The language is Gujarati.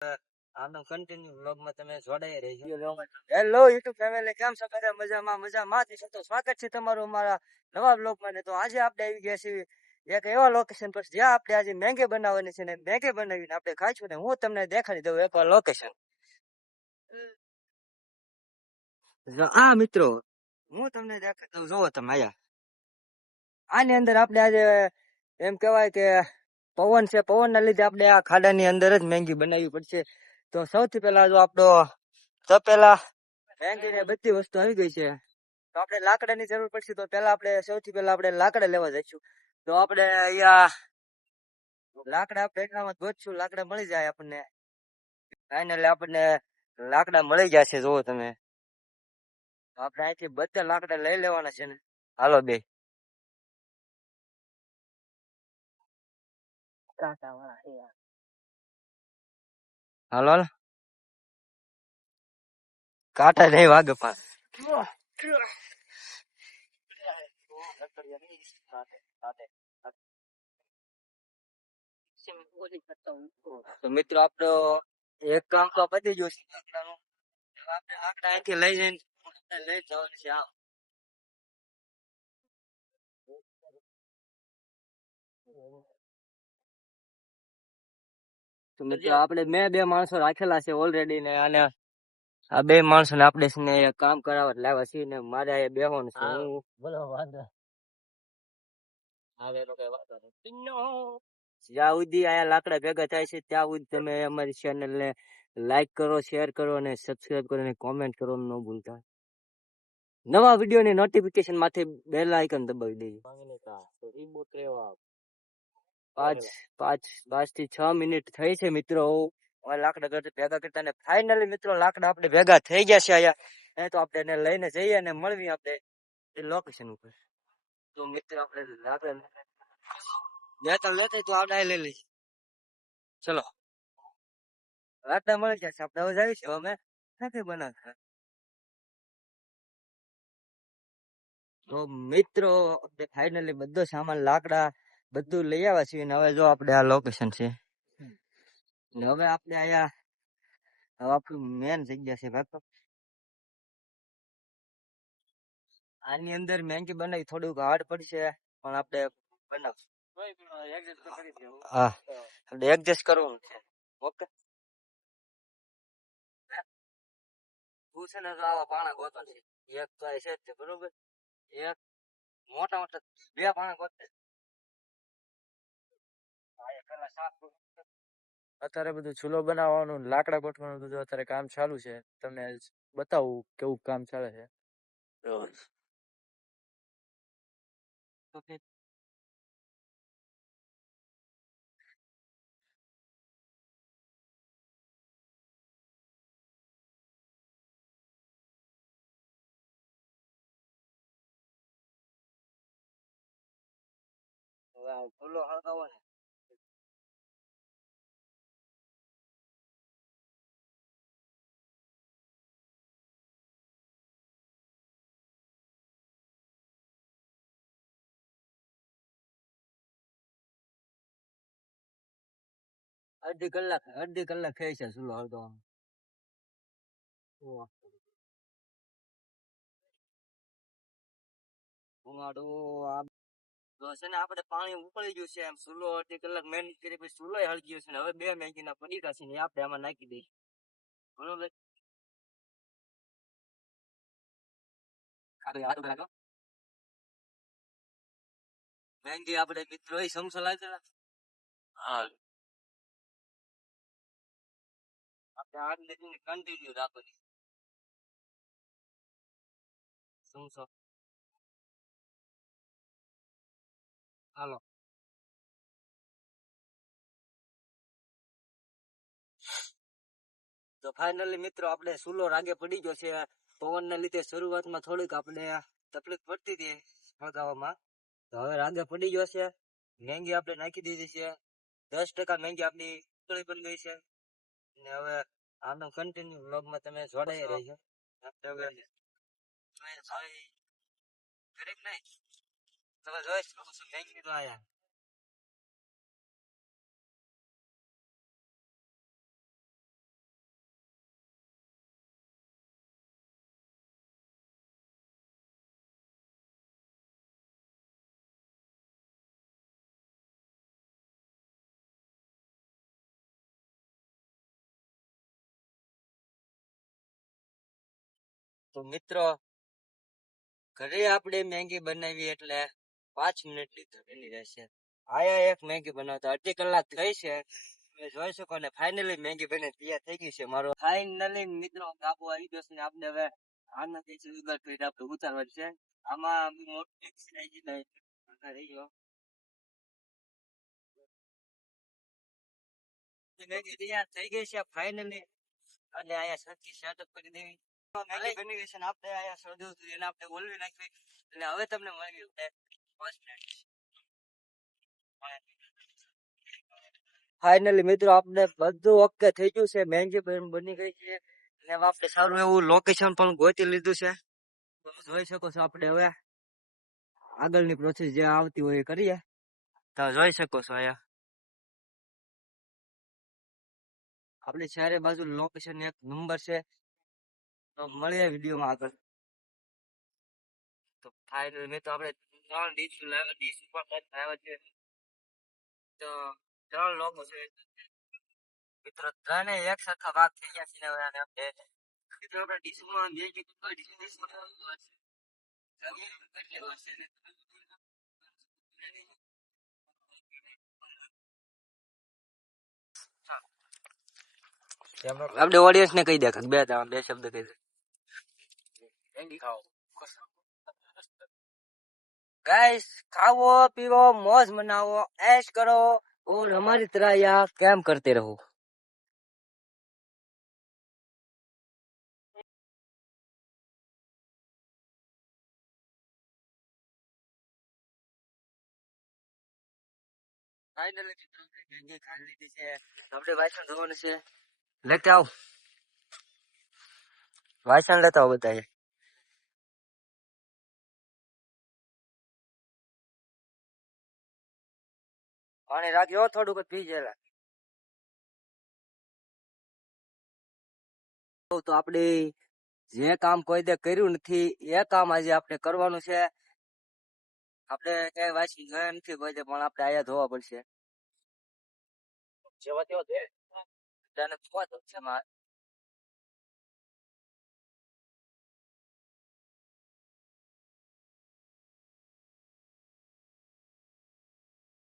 આનો કન્ટિન્યુ વ્લોગમાં તમે જોડાઈ રહેજો. હેલો યુટ્યુબ ફેમિલી, કેમ છો? બધા મજામાં મજામાંથી તો સ્વાગત છે તમારું અમારા નવા વ્લોગમાં. ને તો આજે આપણે આવી ગયા છીએ એક એવા લોકેશન પર જ્યાં આપણે આજે મેંગી બનાવવાની છે ને મેંગી બનાવીને આપણે ખાઈશું. ને હું તમને દેખાડી દઉં એકવાર લોકેશન. આ મિત્રો હું તમને દેખાડી દઉં, જોવો તમે આયા આની અંદર આપણે આજે એમ કહેવાય કે પવન છે, પવનના લીધે આપણે આ ખાડાની અંદર જ મેંગી બનાવવી પડશે. તો સૌથી પહેલા જો આપણો તપેલા મેંગી ને બધી વસ્તુ આવી ગઈ છે. તો આપણે લાકડાની જરૂર પડશે. તો પહેલા આપણે સૌથી પહેલા આપણે લાકડા લેવા જઈશું. તો આપણે અહીંયા લાકડા આપણે એટલામાં ગોતશું, લાકડા મળી જાય આપણને. ફાઇનલી આપણને લાકડા મળી જશે. જોવો તમે, આપણે અહીંથી બધા લાકડા લઈ લેવાના છે ને. હાલો બે હાલો કાંટા નહીં વાગે પણ તો મિત્રો આપણો એક કામ તો પતી ગયું છે લાકડાનું. આપણે લાકડા અહીંથી લઈ જઈને લઈ જવાનું છે. આમ તો મિત્રો આપણે બે માણસો રાખેલા છે ઓલરેડી ને, અને આ બે માણસો ને આપણે છે ને કામ કરાવવા લાવ્યા છીએ. ને મારે અહીંયા બેહવાનું છે. હું બોલો વાંધો જ્યાં સુધી અહીંયા લાકડા ભેગા થાય છે ત્યાં સુધી તમે અમારી ચેનલ ને લાઈક કરો, શેર કરો અને સબસ્ક્રાઇબ કરો અને કોમેન્ટ કરો ન ભૂલતા. નવા વિડીયો ની નોટિફિકેશન માટે બેલ આઇકન દબાવી દેજો. 5 થી 6 મિનિટ થઈ છે મિત્રો. હવે લાકડા ભેગા કરતા ને ફાઇનલી મિત્રો લાકડા આપણે ભેગા થઈ ગયા છે અહીંયા. તો આપણે એને લઈને જઈએ અને મળવી આપણે લોકેશન ઉપર. તો મિત્રો આપણે લાકડા લેતા તો આપણે લઈ લઈશું. ચલો લાકડા મળી જશે. આપણે હવે જઈશું. અમે નથી બનાવતા. તો મિત્રો આપણે ફાઇનલી બધો સામાન લાકડા બધું લઈ આવ્યા છીએ. હવે જો આપણે આ લોકેશન છે ને હવે આપણે અહીંયા આપણું મેન જગ્યા છે ભાઈ. આની અંદર મેંગી બનાવી થોડુંક હાર્ડ પડશે પણ આપણે બનાવશું. હા આપણે એડજસ્ટ કરવાનું છે. ઓકે તું છે ને આવા પાણા ગોતો છે. એક તો છે જ બરોબર. એક મોટા મોટા બે પાણા ગોતે. અત્યારે બધું ચૂલો બનાવવાનું, લાકડા ગોઠવાનું બધું અત્યારે કામ ચાલુ છે. તમને બતાવું કેવું કામ ચાલે છે. ચૂલો હળગાવો ને. અડધી કલાક થઈ છે ચૂલો હળગાવવાનો. છે ને આપણે પાણી ઉકળી ગયું છે. એમ ચૂલો અડધી કલાક મહેનત કરી પછી ચૂલો હળગી ગયો છે ને હવે બે મેગીના પડીકા છે ને આપણે આમાં નાખી દઈએ. બરોબર. મેંગી આપણે મિત્રો સમસો લાગે. હા આપણે આગ લીધી કન્ટિન્યુ રાખવાની. સમસો હાલો. તો ફાઇનલી મિત્રો આપણે ચૂલો રાગે પડી ગયો છે. પવનના લીધે શરૂઆતમાં થોડીક આપણે તકલીફ પડતી હતી હળગાવવામાં. તો હવે રાગે પડી ગયો છે. મેંગી આપણે નાખી દીધી છે. 10% મેંગી આપણી ઉકળી બની ગઈ છે. ને હવે આનો કન્ટિન્યુ વ્લોગમાં તમે જોડાઈ રહેજો. ગરીબ નહીં તમે જોઈ શકો છો મેંગી તો આયા. તો મિત્રો ઘરે આપણે મેગી બનાવી એટલે 5 મિનિટ લીધો બની રહેશે. આયા એક મેગી બનાવતા અડધી કલાક થઈ છે. તમે જોઈ શકો ને ફાઇનલી મેગી બની તૈયાર થઈ ગઈ છે. મારો ફાઇનલી મિત્રો કાબુ આવી ગયો છે ને આપણે હવે આનાથી સુગર ફીડ આપણે ઉતારવાની છે. આમાં મોટી સાઈઝ રહી ગયો મેગી તૈયાર થઈ ગઈ છે ફાઇનલી. અને અહીંયા સરખી સેટઅપ કરી દેવી. મેગી બની ગઈ છે ને આપણે અહીંયા સળગ્યું હતું એને આપણે ઓલવી નાખવી. અને હવે તમને મળી ફાઇનલી મિત્રો આપણે બધું ઓકે થઈ ગયું છે. મેગી બની ગઈ છે અને આપણે સારું એવું લોકેશન પણ ગોતી લીધું છે. જોઈ શકો છો આપણે હવે આગળની પ્રોસેસ જે આવતી હોય એ કરીએ. તો જોઈ શકો છો અહીંયા આપણી ચારે બાજુ લોકેશન એક નંબર છે. તો મળીએ વિડીયોમાં આગળ. તો ફાઇનલ મેં તો આપણે 3 ડીશ ઉપર આવ્યા છે. તો 3 લોકો છે મિત્રો. ત્રણે એક સરખા ભાગ થઈ ગયા છે. હવે આપણે મિત્રો આપણે ડીશમાં મેગી આપણે ઓડિયન્સ ને કહી દે બે શબ્દ કહી દે. गाइस खाओ पीओ मौज मनाओ ऐश करो और हमारी तरह यहाँ कैम करते रहो. फाइनली मैगी खा लीધી છે. આપણે વાસણ ધોવાનું છે. લેતે આવો વાસણ લેતા આવો બધા. પાણી રાખજો થોડુંક પી જેલા. તો આપણે જે કામ કોઈ દે કર્યું નથી એ કામ આજે આપણે કરવાનું છે. આપણે ક્યાંય વાસી ગયા નથી કોઈ દે પણ આપણે આયા ધોવા પડશે. જેવા તેવા ધોયા. તને ધોવા તો છે માં